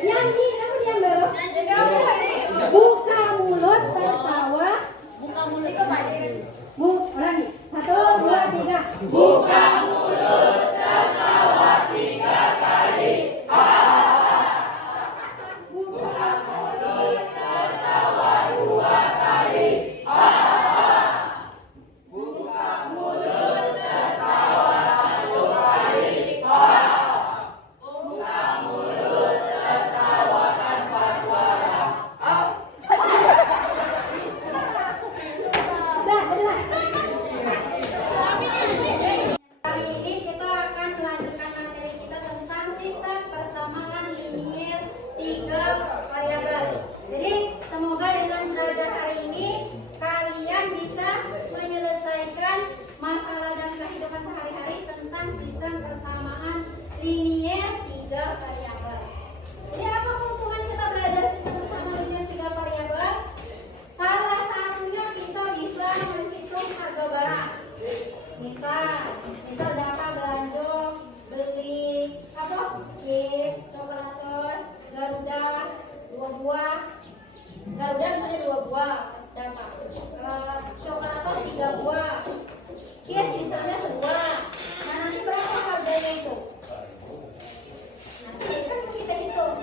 Nyanyi, kamu diam dulu. Buka mulut tertawa. Buka mulut. Ulangi. 1, 2, 3. Buka mulut tertawa 3 kali. Buka mulut tertawa 2 kali. Buka mulut tertawa 1 kali. Buka mulut tertawa tanpa suara. Sudah, benar. Hari ini kita akan melanjutkan materi kita tentang sistem persamaan linier 3 variabel. Jadi semoga dengan belajar hari ini kalian bisa menyelesaikan masalah dan kehidupan sehari-hari tentang sistem persamaan linier 3 variabel. Jadi apa keuntungan kita belajar sistem persamaan linier 3 variabel? Salah satunya kita bisa menghitung harga barang. Misal data belanja, beli apa? Yes, coklatos, Garuda 2 buah. Garuda misalnya 2 buah, data. Coklatos 3 buah. Yes misalnya sebuah. Nah, nanti berapa harganya itu? Nanti kan kita hitung.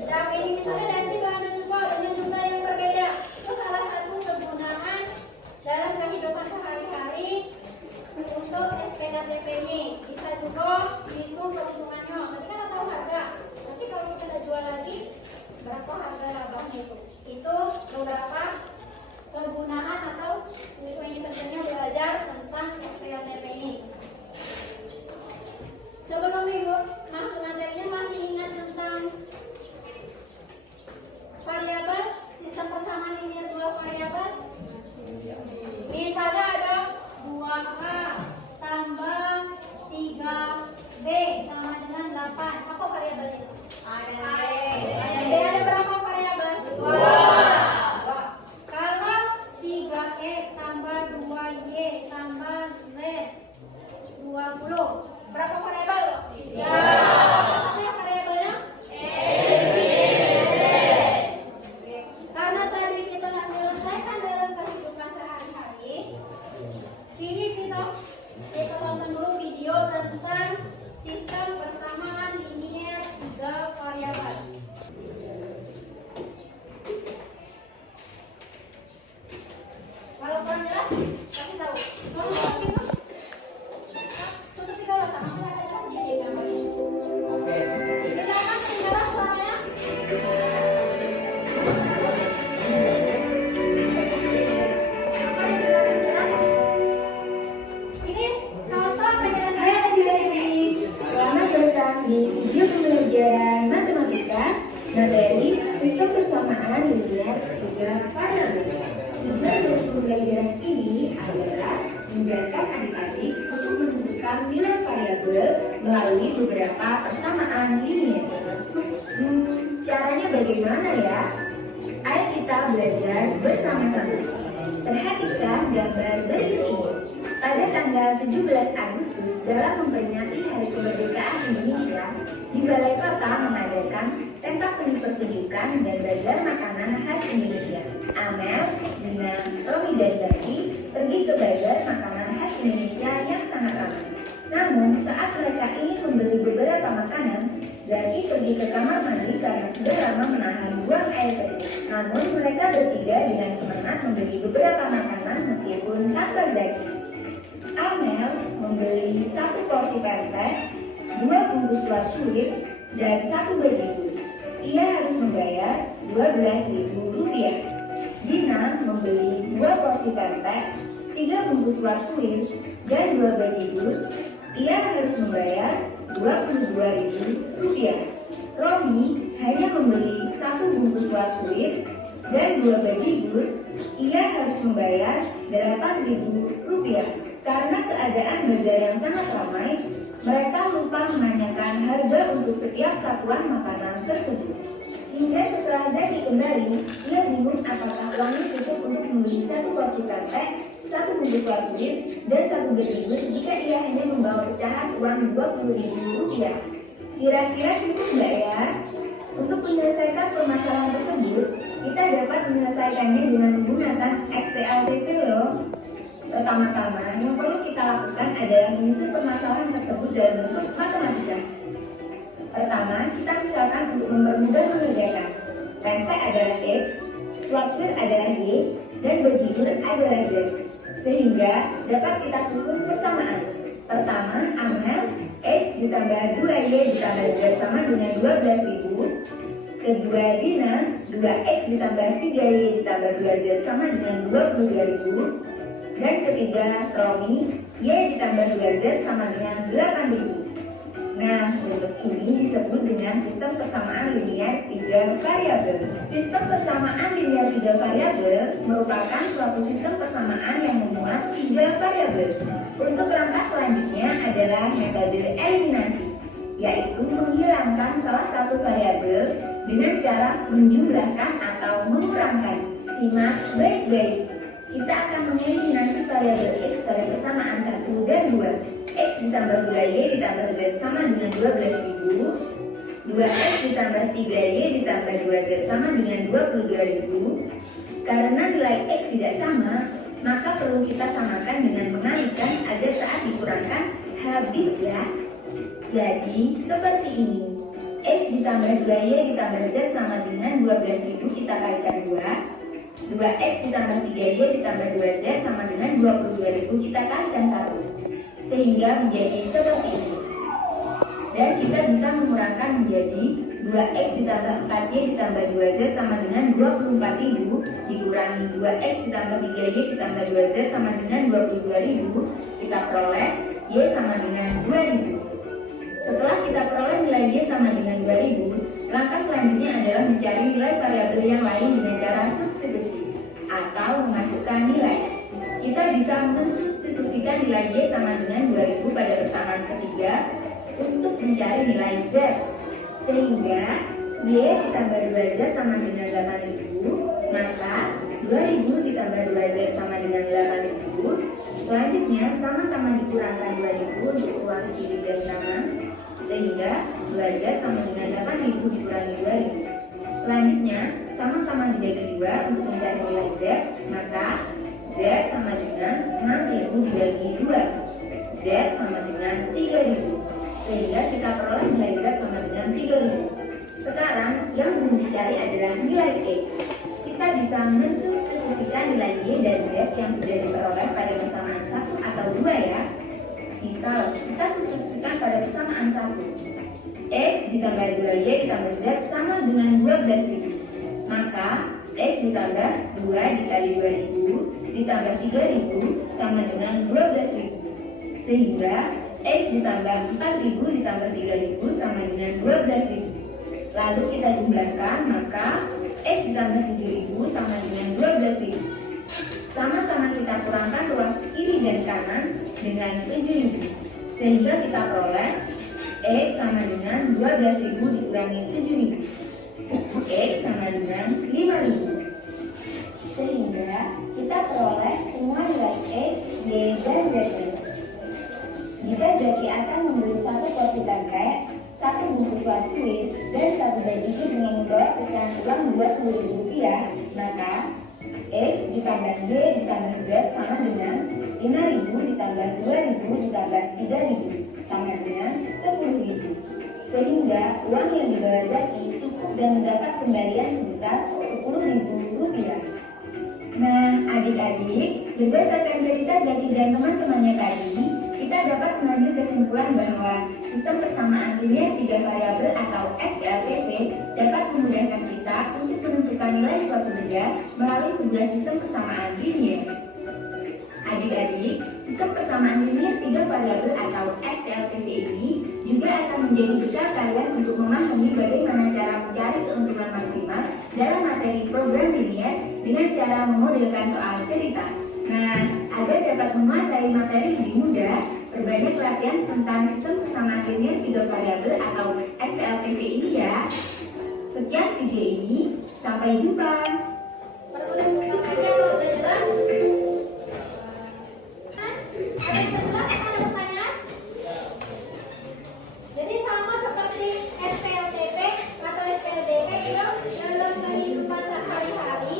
Tapi ini misalnya nanti dengan jumlah yang berbeda. Itu salah satu kegunaan dalam kehidupan sehari-hari untuk SPKTP-nya. Bisa juga hitung keuntungannya. Nanti kan tahu harga. Nanti kalau kita jual lagi, berapa harga labahnya itu? Itu beberapa kegunaan atau pentingnya belajar tentang SPKTP-nya. Sebelum minggu masuk materinya, masih ingat tentang variabel sistem persamaan linier 2 variabel? Misalnya ada 2A tambah 3B sama dengan 8. Apa variabel itu? Ada B. Ada berapa variabel? 2. Kalau 3E tambah 2Y tambah Z 20. Berapa variabel? 3. Apa yang variabelnya? Karena tadi kita nggak menyelesaikan dalam kehidupan sehari-hari, ini kita tonton dulu video tentang sistem persamaan linier 3 variabel. Kalau kurang jelas, kasih tahu. Kalau kurang gitu, tutup video sama nggak ada jelas jadi gambarnya. Tidak akan terjelas suaranya. Di video pembelajaran matematika materi sistem persamaan linier 3 variabel. Tujuan dari pembelajaran ini adalah membiarkan adik-adik untuk menentukan nilai variabel melalui beberapa persamaan linier. Caranya bagaimana ya? Ayo kita belajar bersama-sama. Perhatikan gambar berikut ini. Pada tanggal 17 Agustus dalam memperingati Hari Kemerdekaan Indonesia, di Balai Kota mengadakan pentas seni pertunjukan dan bazar makanan khas Indonesia. Amel dengan Romi dan Zaki pergi ke bazar makanan khas Indonesia yang sangat ramai. Namun saat mereka ingin membeli beberapa makanan, Zaki pergi ke kamar mandi karena sudah lama menahan buang air kecil. Namun mereka bertiga dengan semangat membeli beberapa makanan meskipun tanpa Zaki. Amel membeli 1 porsi pempek, 2 bungkus suar suwir, dan 1 bajigur. Ia harus membayar Rp12.000. Dina membeli 2 porsi pempek, 3 bungkus suar suwir, dan 2 bajigur. Ia harus membayar Rp22.000. Romi hanya membeli 1 bungkus suar suwir dan 2 bajigur. Ia harus membayar Rp8.000. Karena keadaan bazar yang sangat ramai, mereka lupa menanyakan harga untuk setiap satuan makanan tersebut. Hingga setelah Zaki kembali, ia bingung apakah uangnya cukup untuk membeli 1 porsi pempek, 1 bungkus suwir, dan 1 bajigur jika ia hanya membawa pecahan uang Rp20.000. Kira-kira cukup nggak ya? Untuk dapat menyelesaikannya dengan menggunakan SPLTP loh. Pertama-tama, yang perlu kita lakukan adalah menyusun permasalahan tersebut dalam bentuk matematika. Pertama, kita misalkan untuk mempermudah mengerjakan. Pempek adalah X, Schwarzschild adalah Y, dan bajigur adalah Z. Sehingga dapat kita susun persamaan. Pertama, amal X ditambah 2Y ditambah Z sama dengan 12.000. Kedua, Dina 2X ditambah 3Y ditambah 2Z sama dengan 22.000. Dan ketiga, Romi Y ditambah 2Z sama dengan 8.000. Nah, bentuk ini disebut dengan sistem persamaan linear 3 variabel. Sistem persamaan linear 3 variabel merupakan suatu sistem persamaan yang memuat 3 variabel. Untuk langkah selanjutnya adalah metode eliminasi, yaitu menghilangkan salah satu variabel dengan cara menjumlahkan atau mengurangkan. Simak baik-baik. Kita akan mengeliminasi variabel X pada persamaan 1 dan 2. X ditambah 2Y ditambah Z sama dengan 12.000. 2X ditambah 3Y ditambah 2Z sama dengan 22.000. Karena nilai X tidak sama, maka perlu kita samakan dengan mengalihkan agar saat dikurangkan habis ya. Jadi seperti ini. X ditambah 2Y ditambah Z sama dengan 12.000 kita kalikan 2. 2X ditambah 3Y ditambah 2Z sama dengan 22.000 kita kalikan 1. Sehingga menjadi seperti ini. Dan kita bisa mengurangkan menjadi 2X ditambah 4Y ditambah 2Z sama dengan 24.000 dikurangi 2X ditambah 3Y ditambah 2Z sama dengan 22.000. Kita peroleh Y sama dengan 2.000. Setelah kita peroleh nilai Y sama dengan 2.000, langkah selanjutnya adalah mencari nilai variabel yang lain dengan cara substitusi atau memasukkan nilai. Kita bisa mensubstitusikan nilai Y sama dengan 2000 pada persamaan ketiga untuk mencari nilai Z. Sehingga Y ditambah 2Z sama dengan 8000, maka 2000 ditambah 2Z sama dengan 8000. Selanjutnya sama-sama dikurangkan 2000 untuk uang kiri dan kanan. Sehingga 2Z sama dengan 8000 dikurangi 2000. Selanjutnya sama-sama dibagi 2 untuk mencari nilai Z, maka Z sama dengan 6000 dibagi 2. Z sama dengan 3000. Sehingga kita peroleh nilai Z sama dengan 3000. Sekarang yang belum dicari adalah nilai X. Kita bisa mensubstitusikan nilai Y dan Z yang sudah diperoleh pada persamaan 1 atau 2 ya. Misal, kita substitusikan pada persamaan 1. X ditambah 2Y ditambah Z sama dengan 12.000. Maka X ditambah 2 dikali 2000 ditambah 3000 sama dengan 12.000. Sehingga X ditambah 4000 ditambah 3000 sama dengan 12.000. Lalu kita jumlahkan, maka X ditambah 7000 sama dengan 12.000. Sama-sama kita kurangkan ruas kiri dan kanan dengan 7000. Sehingga kita peroleh X sama dengan 12.000 dikurangi 7000. X sama dengan 5000. Sehingga kita peroleh semua nilai X, Y, dan Z. Jika Jaki akan membeli satu porsi pempek, satu bungkus Schwarzschild, dan satu bajigur dengan membawa pecahan uang Rp20.000, maka X ditambah Y ditambah Z sama dengan 5.000 ditambah 2.000 ditambah 3.000 sama dengan 10.000. Sehingga uang yang dibawa Jaki cukup dan mendapat kembalian sebesar Rp10.000. Nah, adik-adik, berdasarkan cerita Jaki dan teman-temannya tadi, kita dapat mengambil kesimpulan bahwa sistem persamaan linear 3 variabel atau SPLTP dapat memudahkan kita untuk menentukan nilai suatu benda melalui sebuah sistem persamaan linear. Adik-adik, sistem persamaan linear 3 variabel atau SPLTP ini juga akan menjadi bekal kalian untuk memahami bagaimana cara mencari keuntungan maksimal dalam materi program linear dengan cara memodelkan soal cerita. Nah, agar dapat menguasai materi lebih mudah, perbanyak latihan tentang sistem persamaan linear 3 variabel atau SPLTP ini ya. Sekian video ini, sampai jumpa. Perkuliahannya sudah jelas? Ada yang jelas? Ada pertanyaan? Jadi sama seperti SPLTP atau SPLTP itu dalam kehidupan sehari-hari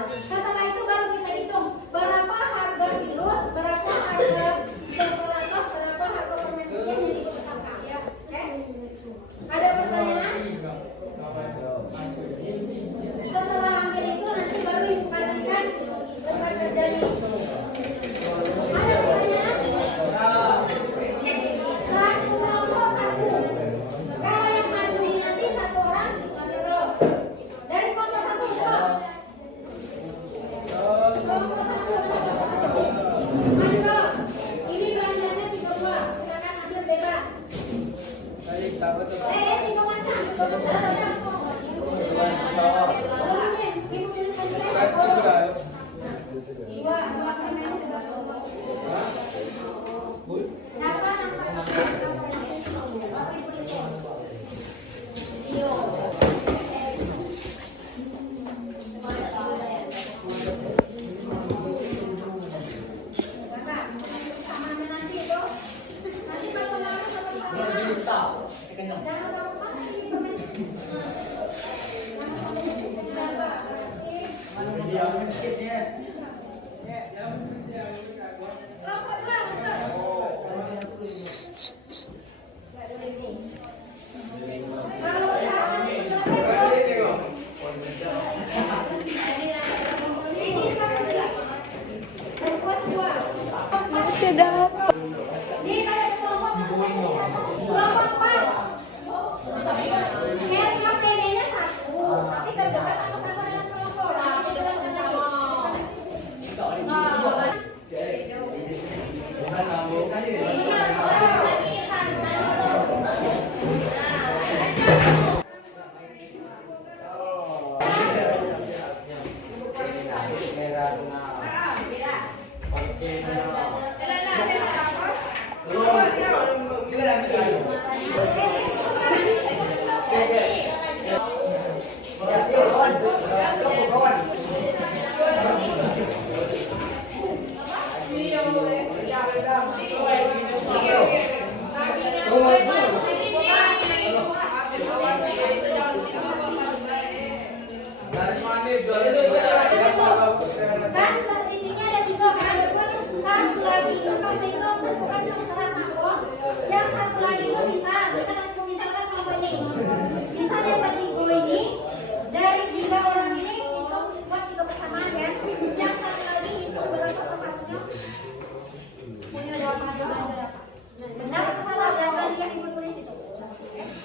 Setelah itu baru kita hitung berapa harga virus, berapa harga cokolatos, berapa harga permen cookies yang dikutangkan. Ya, oke? Ada pertanyaan? Setelah ambil itu nanti baru informasikan tempat kerjanya itu. Ada pertanyaan? Satu kelompok satu. Kalau yang maju ini nanti satu orang dipanggil dulu. Dari kelompok satu dulu. Kelompok satu. Maju. Ini belanjanya 32. Silakan ambil bebas. Tiga macam. Dua permen bebas. Kan isinya ada 3 kan? Satu lagi itu kamu itu bukan terserah sampo. Yang satu lagi itu bisa misalkan kamu ini. Misalnya petigo ini dari 3 orang ini itu buat 3 persamaan ya. Yang satu lagi itu berapa sepatunya? Punya berapa? Benar atau salah? Berapa yang ibu tulis itu?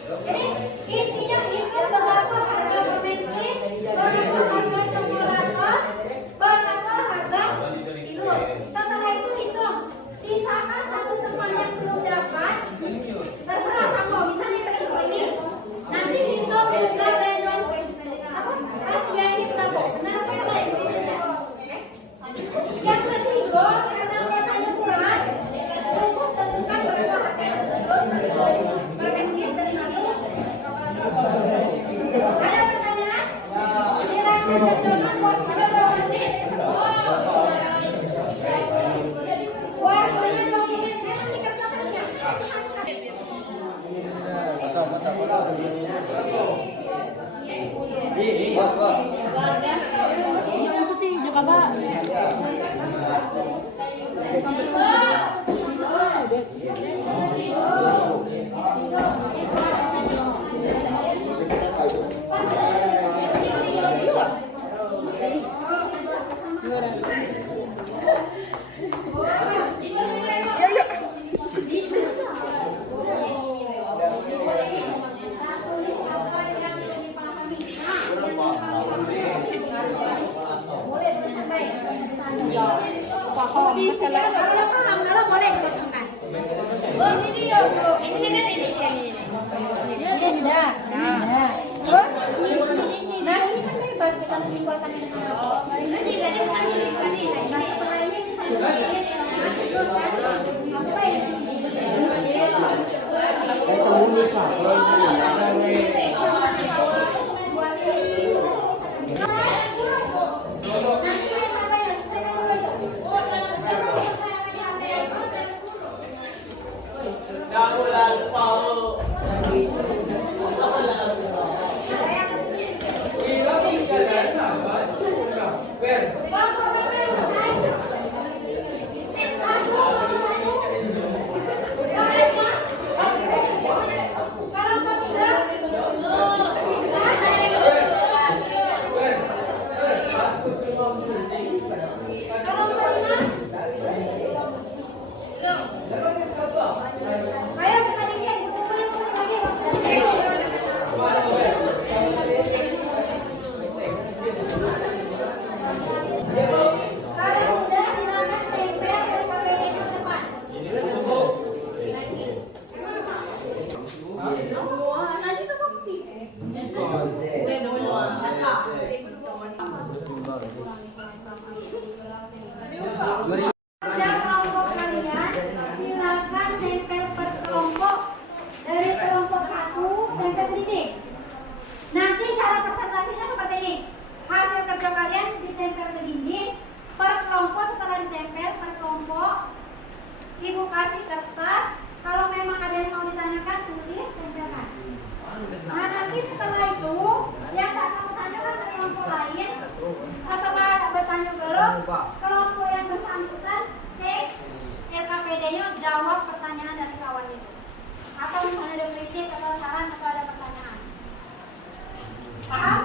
Jadi intinya itu berapa harga permen kis, berapa harga cokolatos, berapa harga virus. Setelah itu hitung, sisakan satu teman yang belum dapat, terserah sama misalnya petigo ini. Nanti hitung level apa rahasia ini berapa? Benar atau salah ya? Yang petigo karena kuotanya kurang, cukup tentukan berapa harga virus, permen kis dan satu. Ada pertanyaan? Silakan berjalan waktunya berapa menit? Waktunya 2 menit. Memang dikerjakan ya? Maksudnya juga Pak. Kalau paham, kalau boleh dikosongkan. Oh, ini dia. Ini kan ini. Ini sudah. Nah, terus nah ini kan bebas kita menyimpulkan ini. Oh, ini jadi bukan ini tadi. Nah, setelah ini terus kan apa ya? Kerja kelompok kalian silakan tempel per kelompok. Dari kelompok 1 tempel ini. Nanti cara presentasinya seperti ini. Hasil kerja kalian ditempel ke dinding per kelompok. Setelah ditempel per kelompok, ibu kasih kertas. Kalau memang ada yang mau ditanyakan, tulis, tempelkan. Nah, nanti setelah itu yang tak kamu tanyakan ke kelompok lain, setelah bertanya jawab, kelompok yang bersangkutan cek LKPD-nya, jawab pertanyaan dari kawan itu. Atau misalnya ada kritik atau saran atau ada pertanyaan. Paham?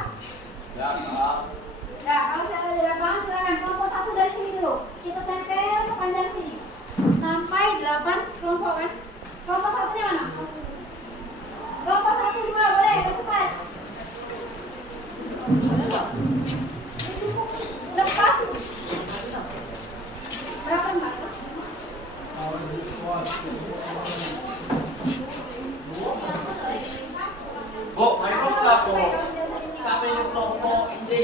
Ya, paham. Ya, kalau saya tidak paham, silakan kelompok 1 dari sini dulu. Kita tempel sepanjang sini sampai 8 kelompok kan? Kelompok 1-nya mana? Kelompok 1, 2, boleh, cepat. Lepas. Berapa Mbak? Bu, mari kita po. Kami yung kelompok ini.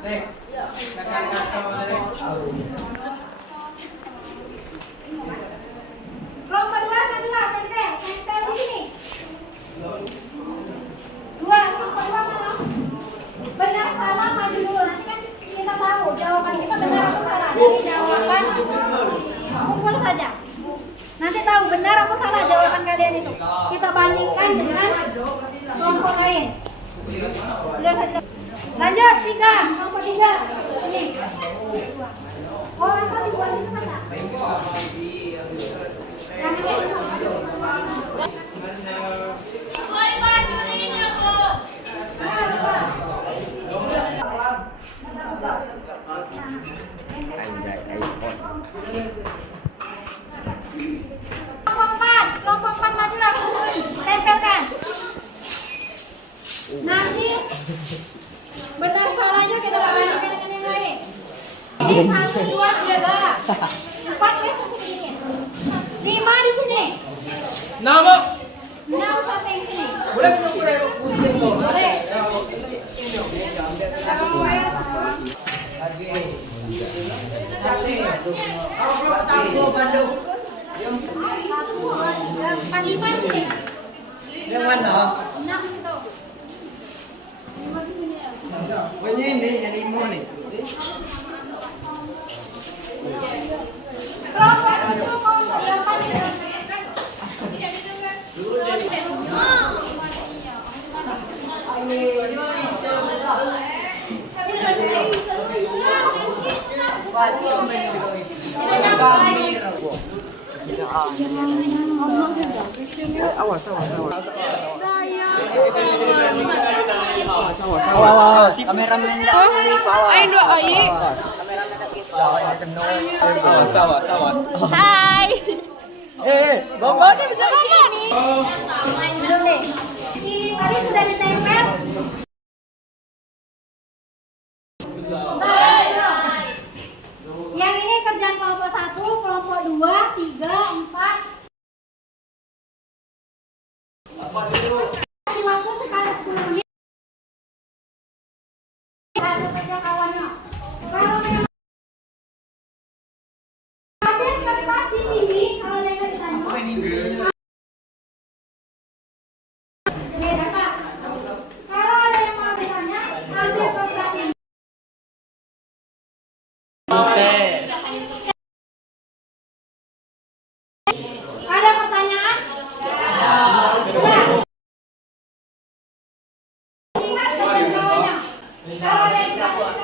Nek, kakak sama Nek. Kelompok 2 majulah, tempel di sini. 2, kelompok 2 mana? Benar salah maju dulu, nanti kan kita tahu jawaban kita benar atau salah. Dari jawaban kumpul saja. Nanti tahu benar atau salah jawaban kalian itu. Kita bandingkan dengan kelompok lain. Sudah saja. Lanjut 3, kelompok 3. Ini. Oh, apa dibuat itu mana? Yang ini. Kelompok 4 majulah, tempelkan. Nanti benar salahnya kita bandingkan dengan yang lain. Ini 1, 2, 3, 4 besok sedikit. 5 di sini. Nama. 6 sampai di sini. Boleh boleh. Boleh. Satu, dua, tiga, empat, lima di sini. Yang mana? 6 itu. 5 di sini. Oh ini yang 5 nih. Kelompok 7, kelompok 8. Awas. Kameramen awas. Hai. Bapak nih. Sini tadi sudah ditempel. Yang ini kerjaan kelompok 1, kelompok 2, 3, 4. Kasih waktu sekali 10 menit. Hasil kerja kawannya. Kalau memang ambil kertas di sini, kalau ada yang ditanya. Beda, Pak. Kalau ada yang mau ditanya, ambil kertas ini. Ada pertanyaan? Ya. Ingat jawabannya. Kalau ada yang ditanya,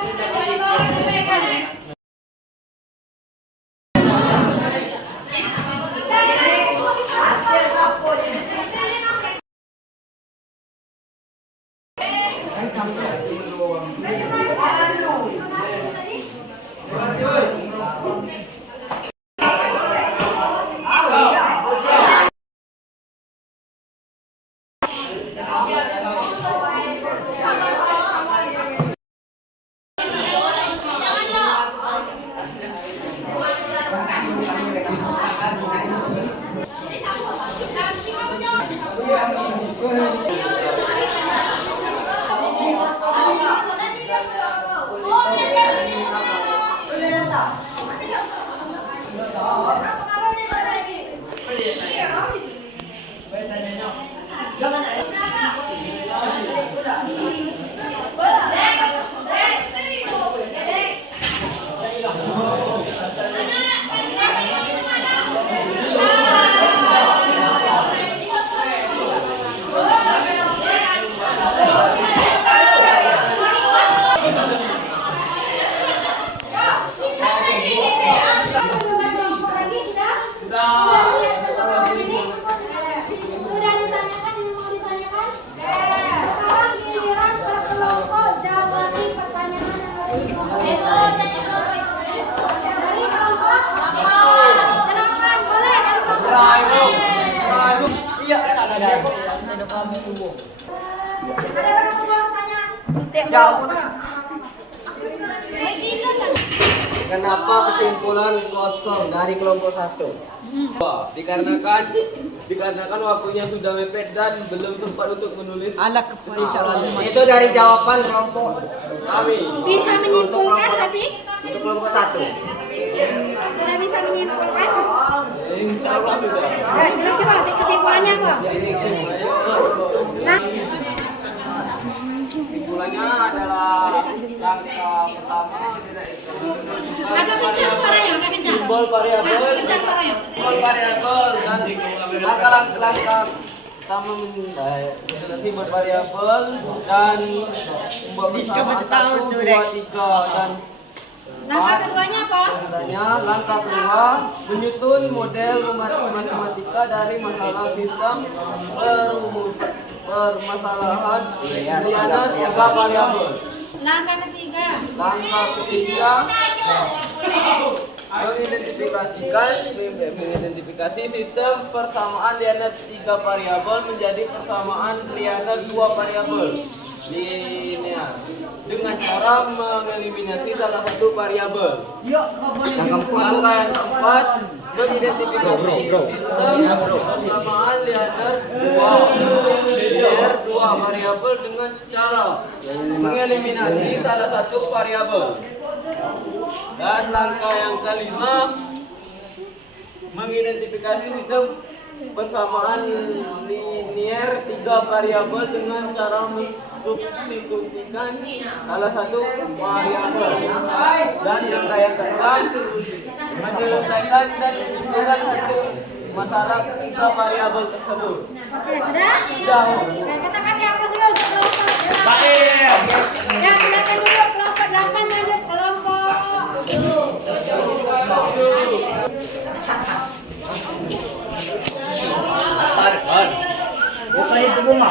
Ada orang mau tanya? Jauh. Tiga kan? Kenapa kesimpulan kosong dari kelompok 1? Dikarenakan waktunya sudah mepet dan belum sempat untuk menulis kesimpulan. Itu dari jawaban kelompok Kami. Bisa untuk menyimpulkan kelompok tapi untuk kelompok 1. sudah bisa menyimpulkan. Insya Allah sudah. Nah, coba kesimpulannya kok. Nah, Kesimpulannya adalah langkah pertama agak kencang suaranya, agak kencang. simbol variabel, Kencang suaranya. simbol variabel dan langkah-langkah pertama simbol variabel dan membuat persamaan 1, 2, 3 dan Langkah keduanya apa? langkah kedua menyusun model matematika dari masalah sistem permasalahan linear 3 variabel. Langkah ketiga. Langkah ketiga mengidentifikasi sistem persamaan linear 3 variabel menjadi persamaan linear 2 variabel linear dengan cara mengeliminasi salah satu variabel. Langkah yang keempat mengidentifikasi sistem persamaan linear 2 variabel dengan cara mengeliminasi salah satu variabel. Dan langkah yang kelima mengidentifikasi sistem persamaan linear 3 variabel dengan cara mensubstitusikan salah satu variabel. Dan langkah yang keenam menyelesaikan dan menentukan satu masalah 3 variabel tersebut. Oke, sudah? Sudah. Dan kita kasih aplaus dulu untuk kelompok 8. Baik. Ya, silakan dulu kelompok 8 lanjut kelompok 7. Bukan itu bunga.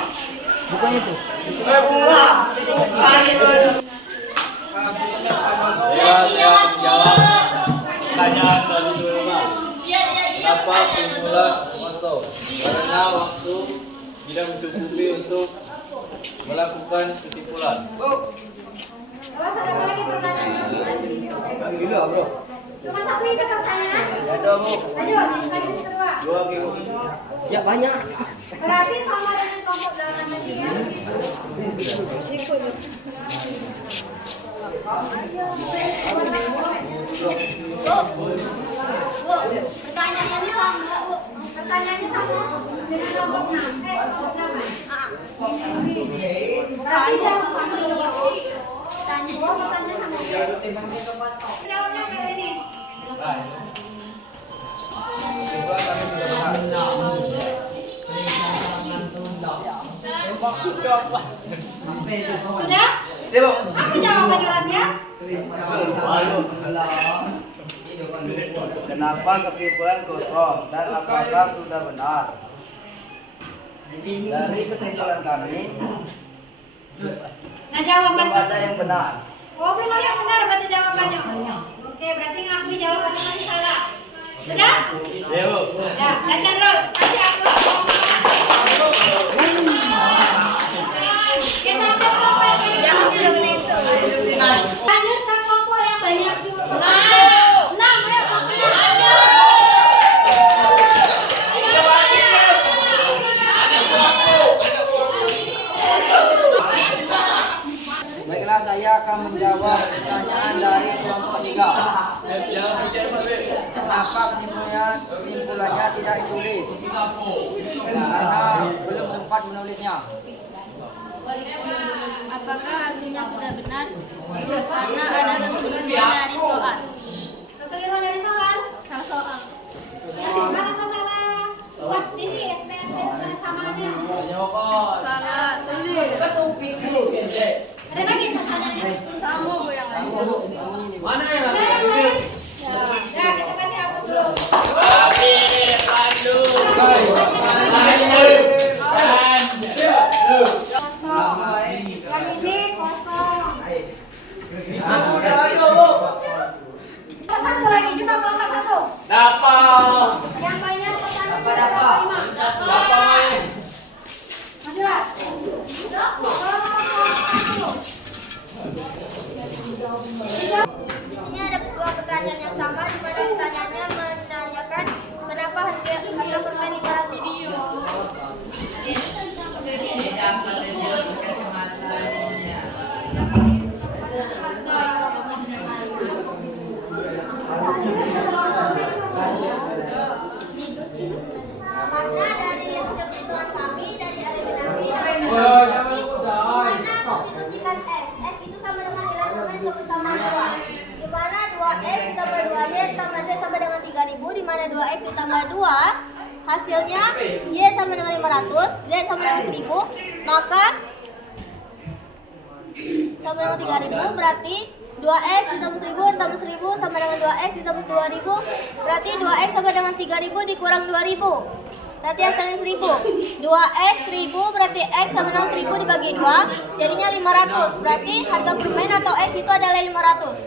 Bukan itu. Saya menjawab pertanyaan dari Dulma. Kenapa kesimpulan kosong? Karena waktu tidak mencukupi untuk melakukan kesimpulan. Awas, ada apa lagi pertanyaannya? Gila, Bro. Cuma satu itu pertanyaan. Ya dong, Bu. Lanjut, pertanyaan kedua. 2 kilo. Ya banyak. Berarti sama dengan kelompok 8 tadi ya? Pertanyaannya sama, Bu. Pertanyaannya sama dengan kelompok 6. Kelompok 8. Berarti jawab sama ini. Dua pertanyaan sama. Jawabnya kayak ini. Kesimpulan kami sudah benar. Maksudnya apa? Sudah? Ya, Bu. Apa jawabannya rahasia? Kenapa kesimpulan kosong dan apakah sudah benar? Dari kesimpulan kami, Nah, jawaban membaca yang benar. Oh, benar yang benar berarti jawabannya. Oke, berarti ngakui jawabannya masih salah. Sudah? Ya, Bu. Ya, gantian Roy. Kasih aku. Kita ambil kelompok yang banyak. Lanjut ke kelompok yang banyak. 6, ayo kelompok 6. Baiklah, saya akan menjawab pertanyaan dari kelompok 3. Kenapa kesimpulannya tidak ditulis? Karena belum sempat menulisnya. Apakah hasilnya sudah benar? Karena ada kekeliruan dari soal. Kekeliruan dari soal. Salah soal. Mana masalah? Wah, ini SPNT samaannya. Salah tulis. Ada lagi pertanyaannya? Sama, Bu, yang lain. Mana yang Ya, kita kasih apa dulu? Kosong. Yang ini kosong. Satu lagi, coba kelompok 1. Dapat. Yang banyak pertanyaan 5. Dapat. Mas Dimas. mana 2X ditambah 2, hasilnya Y sama dengan 500, Z sama dengan 1000, maka sama dengan 3000, berarti 2X ditambah 1000 ditambah 1000 sama dengan 2X ditambah 2000, berarti 2X sama dengan 3000 dikurang 2000. Berarti hasilnya 1000. 2X 1000 berarti X sama dengan 1000 dibagi 2, jadinya 500. Berarti harga permen atau X itu adalah 500.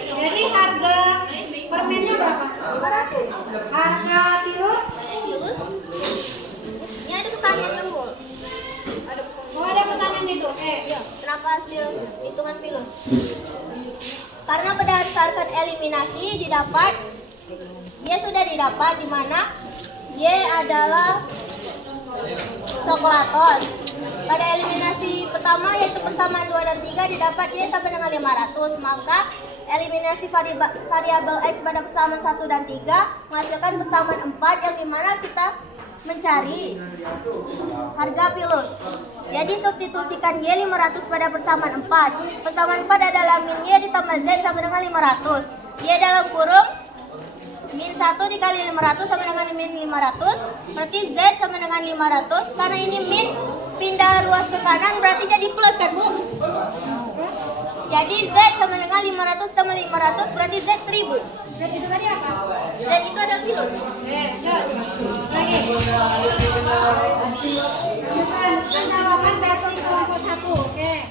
Jadi harga permennya berapa? 500. Harga pilus? Pilus. Ini ada pertanyaan dulu. Oh, ada pertanyaan itu. Kenapa hasil hitungan pilus? Karena berdasarkan eliminasi didapat Y sudah didapat, di mana Y adalah coklatos. Pada eliminasi pertama yaitu persamaan 2 dan 3 didapat Y sama dengan 500. Maka eliminasi variabel X pada persamaan 1 dan 3 menghasilkan persamaan 4, yang dimana kita mencari harga pilus. Jadi substitusikan Y 500 pada persamaan 4. Persamaan 4 adalah min Y ditambah Z sama dengan 500. Y dalam kurung min 1 dikali 500 sama dengan min 500, berarti Z sama dengan 500. Karena ini min pindah ruas ke kanan berarti jadi plus kan Bu? Jadi Z sama dengan 500 sama 500 berarti Z 1000. Z itu tadi apa? Z itu ada pilus. Lagi. Bukan jawaban versi kelompok 1. Oke.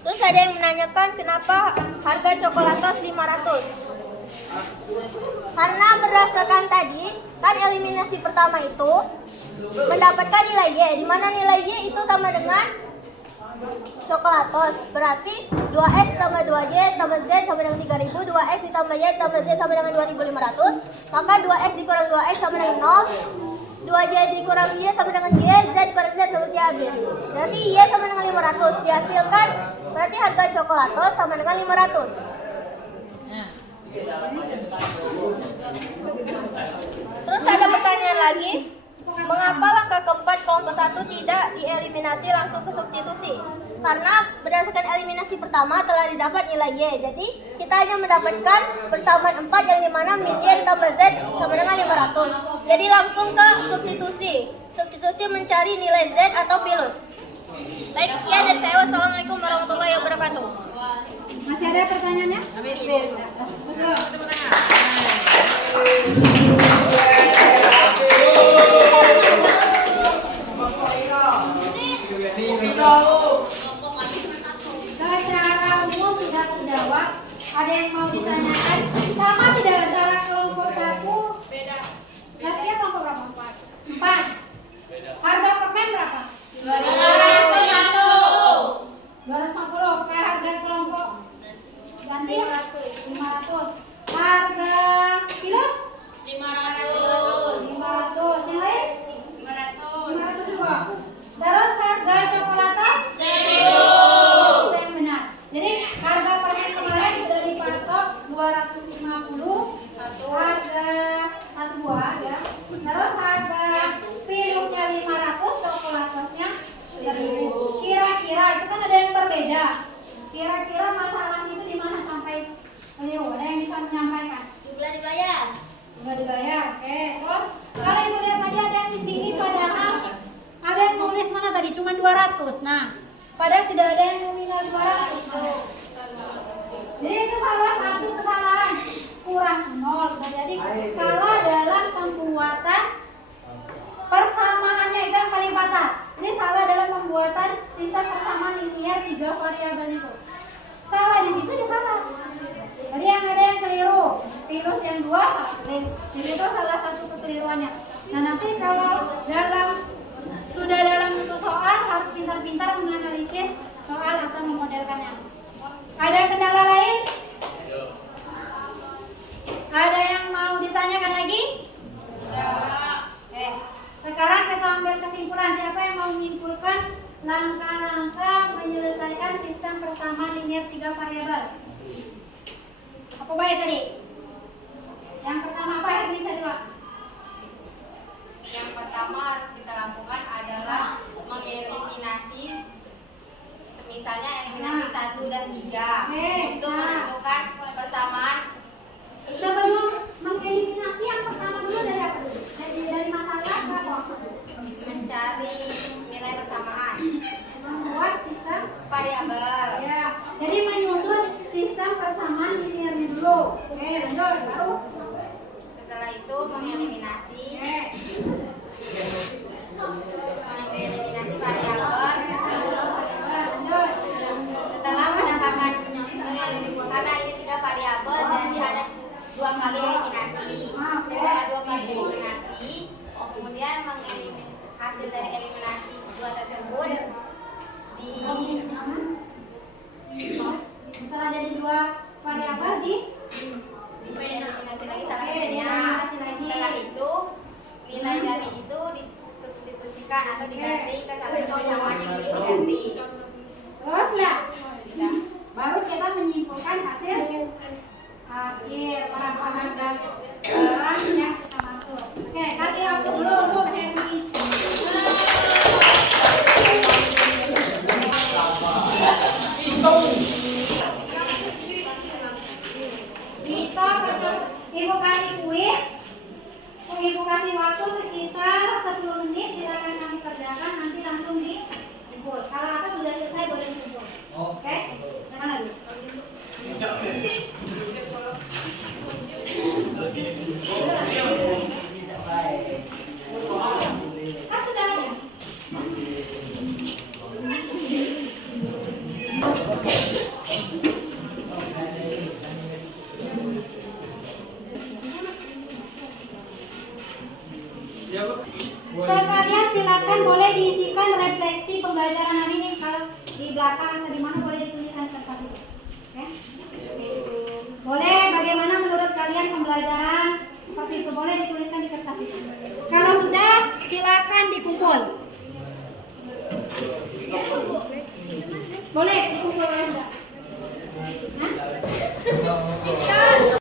Terus ada yang menanyakan kenapa harga coklatos 500. Karena berdasarkan tadi kan eliminasi pertama itu mendapatkan nilai Y, di mana nilai Y itu sama dengan coklatos. Berarti 2X tambah 2Y tambah Z sama dengan 3000, 2X ditambah Y tambah Z sama dengan 2500. Maka 2X dikurang 2X sama dengan 0, 2Y dikurang Y sama dengan Y, Z dikurang Z seperti habis. Berarti Y sama dengan 500 dihasilkan, berarti harga coklatos sama dengan 500. Terus ada pertanyaan lagi, mengapa langkah keempat kelompok 1 tidak dieliminasi langsung ke substitusi? Karena berdasarkan eliminasi pertama telah didapat nilai Y, jadi kita hanya mendapatkan persamaan 4 yang dimana min Y ditambah Z sama dengan 500. Jadi langsung ke substitusi. Substitusi mencari nilai Z atau pilus. Baik, sekian dari saya. Wassalamualaikum warahmatullahi wabarakatuh. Masih ada pertanyaannya? Secara umum sudah terjawab. Ada yang mau ditanyakan? Sama tidak antara kelompok 1? Beda. Hasilnya kelompok berapa? 4. Harga permen berapa? 250. Kayak harga kelompok ganti 500. Harga pilus 500. Yang lain 500 juga. Terus harga coklatos 1000. Itu yang benar. Jadi harga permen kemarin sudah dipatok 250. Harga satu buah ya. Terus harga pilusnya 500, coklatosnya 1000. Kira-kira itu kan ada yang berbeda. Kira-kira masalah itu di mana sampai keliru? Ada yang bisa menyampaikan? Sudah dibayar. Sudah dibayar. Oke. Terus kalau ibu lihat tadi ada yang di sini padahal ada yang nulis mana tadi cuma 200. Nah, padahal tidak ada yang nominal 200. Jadi itu salah satu kesalahan, kurang 0. Jadi salah dalam pembuatan persamaannya, itu yang paling fatal. Ini salah dalam pembuatan sistem persamaan linier 3 variabel itu. Salah di situ ya salah. Jadi yang ada yang keliru, pilus yang 2 salah tulis. Jadi itu salah satu kekeliruannya. Nah nanti kalau sudah dalam bentuk soal harus pintar-pintar menganalisis soal atau memodelkannya. Ada kendala lain? Ada yang mau ditanyakan lagi? Sekarang kita ambil kesimpulan. Siapa yang mau menyimpulkan langkah-langkah menyelesaikan sistem persamaan linier 3 variabel? Apa baik tadi? Yang pertama apa yang bisa jawab? Yang pertama harus kita lakukan adalah mengeliminasi eliminasi. Setelah 2 kali eliminasi, kemudian hasil dari eliminasi dua tersebut di Setelah jadi 2 variabel eliminasi lagi salah Oke, satunya. eliminasi lagi. Setelah itu nilai dari itu disubstitusikan atau diganti ke salah satu sama yang diganti. Terus ya? Baru kita menyimpulkan hasil akhir paragraf dan orang yang kita maksud. Oke, kasih waktu dulu untuk Henry. Dito, Ibu kasih kuis. Ibu kasih waktu sekitar 10 menit. Silakan kami kerjakan. Nanti langsung dikumpul. Kalau atas sudah selesai boleh dikumpul. Oke? Yang mana dulu? Kan sudah ada. Sekalian silakan boleh diisikan refleksi pembelajaran hari ini. Kalau di belakang atau di mana boleh dituliskan kertas itu. Oke? Boleh bagaimana menurut kalian pembelajaran seperti itu, boleh dituliskan di kertas itu. Kalau sudah silakan dikumpul. Boleh dikumpul ya sudah. Hah?